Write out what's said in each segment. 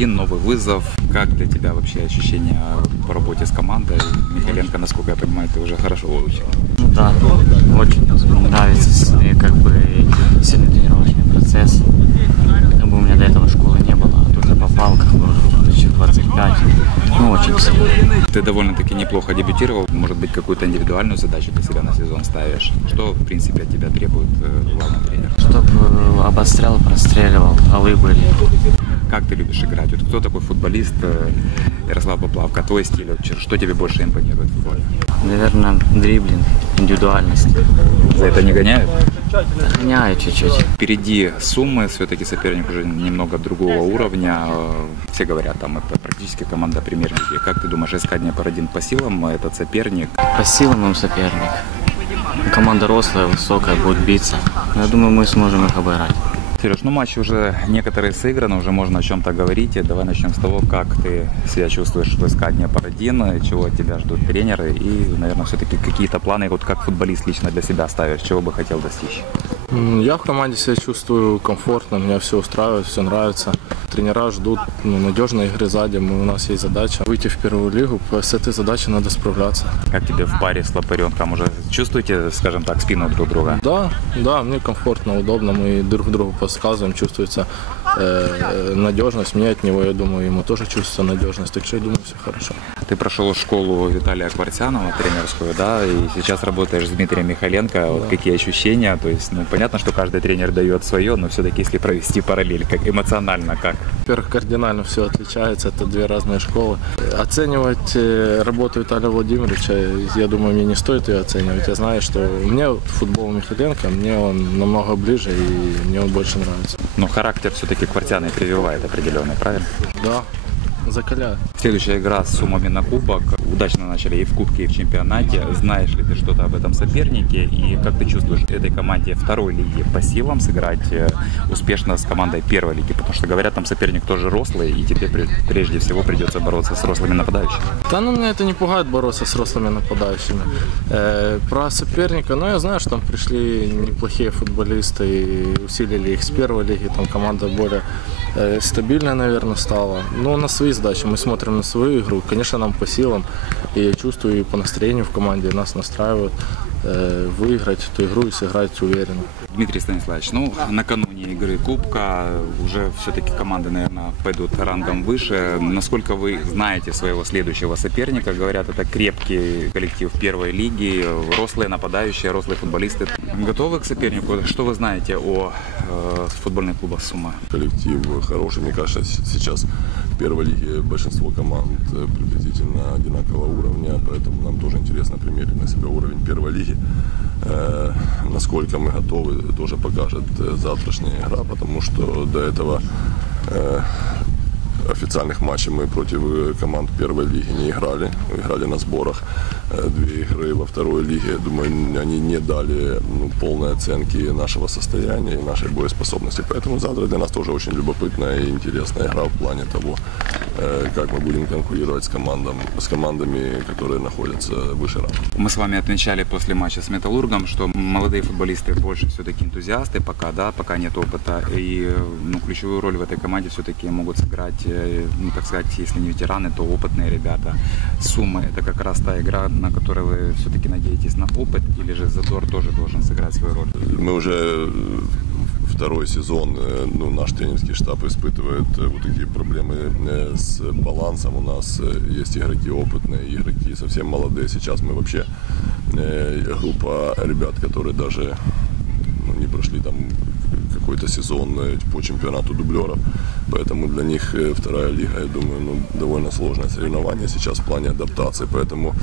Парадин, новый вызов. Как для тебя вообще ощущения по работе с командой? Михаленко, насколько я понимаю, ты уже хорошо выучил. Ну да, очень нравится как бы сильный тренировочный процесс. Как бы у меня до этого школы не было, а тут я попал, как бы уже 2025. Ну, очень сильно. Ты довольно-таки неплохо дебютировал. Может быть, какую-то индивидуальную задачу для себя на сезон ставишь? Что, в принципе, от тебя требует э, главный тренер? Чтобы обострял, простреливал, голы были. Как ты любишь играть? Вот кто такой футболист э, Ярослав Поплавка? Твой стиль, что тебе больше импонирует в футболе? Наверное, дриблинг, индивидуальность. За это не гоняют? Гоняю чуть-чуть. Впереди суммы, все-таки соперник уже немного другого уровня. Э, Все говорят, там это практически команда премьер-лиги. Как ты думаешь, Эскадния Парадин по силам этот соперник? По силам им соперник. Команда рослая, высокая, будет биться. Я думаю, мы сможем их обыграть. Сереж, ну матч уже некоторые сыграны, уже можно о чем-то говорить. И Давай начнем с того, как ты себя чувствуешь в Эскадне Парадин, чего от тебя ждут тренеры и, наверное, все-таки какие-то планы, вот как футболист лично для себя ставишь, чего бы хотел достичь. Я в команде себя чувствую комфортно, меня все устраивает, все нравится. Тренера ждут ну, надежной игры сзади. Мы, у нас есть задача выйти в первую лигу. С этой задачей надо справляться. Как тебе в паре с Лопаренком? Уже чувствуете, скажем так, спину друг друга? Да, да, мне комфортно, удобно. Мы друг другу подсказываем, чувствуется э, надежность. Мне от него, я думаю, ему тоже чувствуется надежность. Так что я думаю, все хорошо. Ты прошел школу Виталия Квартянова, тренерскую, да, и сейчас работаешь с Дмитрием Михаленко. Вот какие ощущения? То есть, ну, понятно, что каждый тренер дает свое, но все-таки, если провести параллель, как эмоционально, как? Во-первых, кардинально все отличается, это две разные школы. Оценивать э, работу Виталия Владимировича, я думаю, мне не стоит ее оценивать. Я знаю, что мне футбол Михаленко, мне он намного ближе и мне он больше нравится. Но характер все-таки Квартяна и прививает определенный, правильно? Да, закаляет. Следующая игра с суммами на кубок. Удачно начали и в кубке, и в чемпионате. Знаешь ли ты что-то об этом сопернике? И как ты чувствуешь этой команде второй лиги по силам сыграть э, успешно с командой первой лиги? Потому что, говорят, там соперник тоже рослый, и тебе пре- прежде всего придется бороться с рослыми нападающими. Да, ну меня это не пугает бороться с рослыми нападающими. Э, про соперника, ну я знаю, что там пришли неплохие футболисты и усилили их с первой лиги, там команда более э, стабильная, наверное, стала. Но на свои задачи, мы смотрим на свою игру, конечно, нам по силам, и я чувствую и по настроению в команде, нас настраивают э, выиграть эту игру и сыграть уверенно. Дмитрий Станиславович, ну, накануне игры Кубка уже все-таки команды, наверное, пойдут рангом выше. Насколько вы знаете своего следующего соперника? Говорят, это крепкий коллектив первой лиги, рослые нападающие, рослые футболисты. Готовы к сопернику? Что вы знаете о э, футбольных клубах Сума? коллектив хороший. Мне кажется, сейчас в первой лиге большинство команд э, приблизительно одинакового уровня, поэтому нам тоже интересно примерить на себя уровень первой лиги. Э, Насколько мы готовы, тоже покажет э, завтрашняя игра, потому что до этого э, официальных матчей мы против команд первой лиги не играли. Играли на сборах две игры во второй лиге. Думаю, они не дали ну, полной оценки нашего состояния и нашей боеспособности. Поэтому завтра для нас тоже очень любопытная и интересная игра в плане того, э, как мы будем конкурировать с, командам, с командами, которые находятся выше ранга. Мы с вами отмечали после матча с Металлургом, что молодые футболисты больше все-таки энтузиасты пока, да, пока нет опыта. И э, ну, ключевую роль в этой команде все-таки могут сыграть, э, ну, так сказать, если не ветераны, то опытные ребята. Суммы – это как раз та игра, на которой вы все-таки надеетесь на опыт, или же задор тоже должен сыграть свою роль? Мы уже э, второй сезон, э, ну, наш тренерский штаб испытывает э, вот такие проблемы с балансом. У нас есть игроки опытные, игроки совсем молодые. Сейчас мы вообще группа ребят, которые даже ну, не прошли там какой-то сезон э, по чемпионату дублеров. Поэтому для них э, вторая лига, я думаю, ну, довольно сложное соревнование сейчас в плане адаптации. Поэтому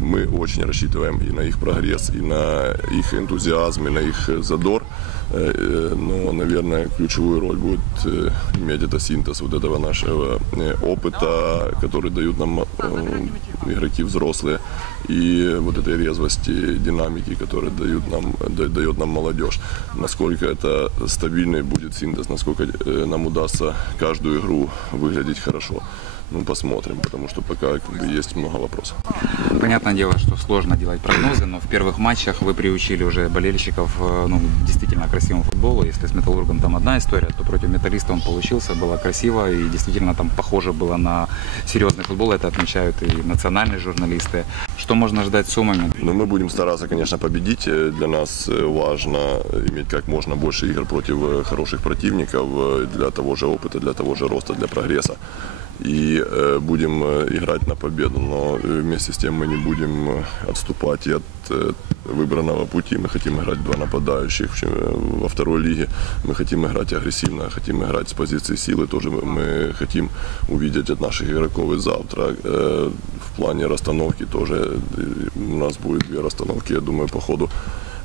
мы очень рассчитываем и на их прогресс, и на их энтузиазм, и на их э, задор. Э, э, Но, наверное, ключевую роль будет э, иметь это синтез вот этого нашего э, опыта, который дают нам э, игроки взрослые, и вот этой резвости, динамики, которую дают нам, да- дает нам молодежь. Насколько это стабильный будет синтез, насколько э, нам удастся каждую игру выглядеть хорошо. Ну, посмотрим, потому что пока как бы, есть много вопросов. Понятное дело, что сложно делать прогнозы, но в первых матчах вы приучили уже болельщиков э, ну, действительно красивому футболу. Если с Металлургом там одна история, то против Металлиста он получился, было красиво и действительно там похоже было на серьезный футбол. Это отмечают и национальные журналисты. Что можно ждать с Сумами? Но мы будем стараться, конечно, победить. Э, Для нас э, важно иметь как можно больше игр против хороших противников для того же опыта, для того же роста, для прогресса. И э, будем э, играть на победу. Но э, вместе с тем мы не будем э, отступать и от э, выбранного пути. Мы хотим играть два нападающих. В чем, э, Во второй лиге мы хотим играть агрессивно, хотим играть с позиции силы. Тоже мы- мы хотим увидеть от наших игроков и завтра. Э, В плане расстановки тоже э, у нас будет две расстановки, я думаю, по ходу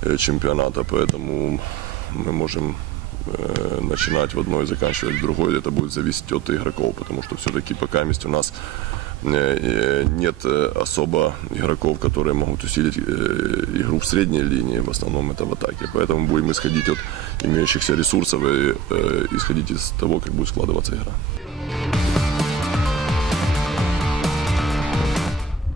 э, чемпионата. Поэтому мы можем э, начинать в одной и заканчивать в другой. Это будет зависеть от игроков, потому что все-таки пока есть у нас нет особо игроков, которые могут усилить игру в средней линии, в основном это в атаке. Поэтому будем исходить от имеющихся ресурсов и исходить из того, как будет складываться игра.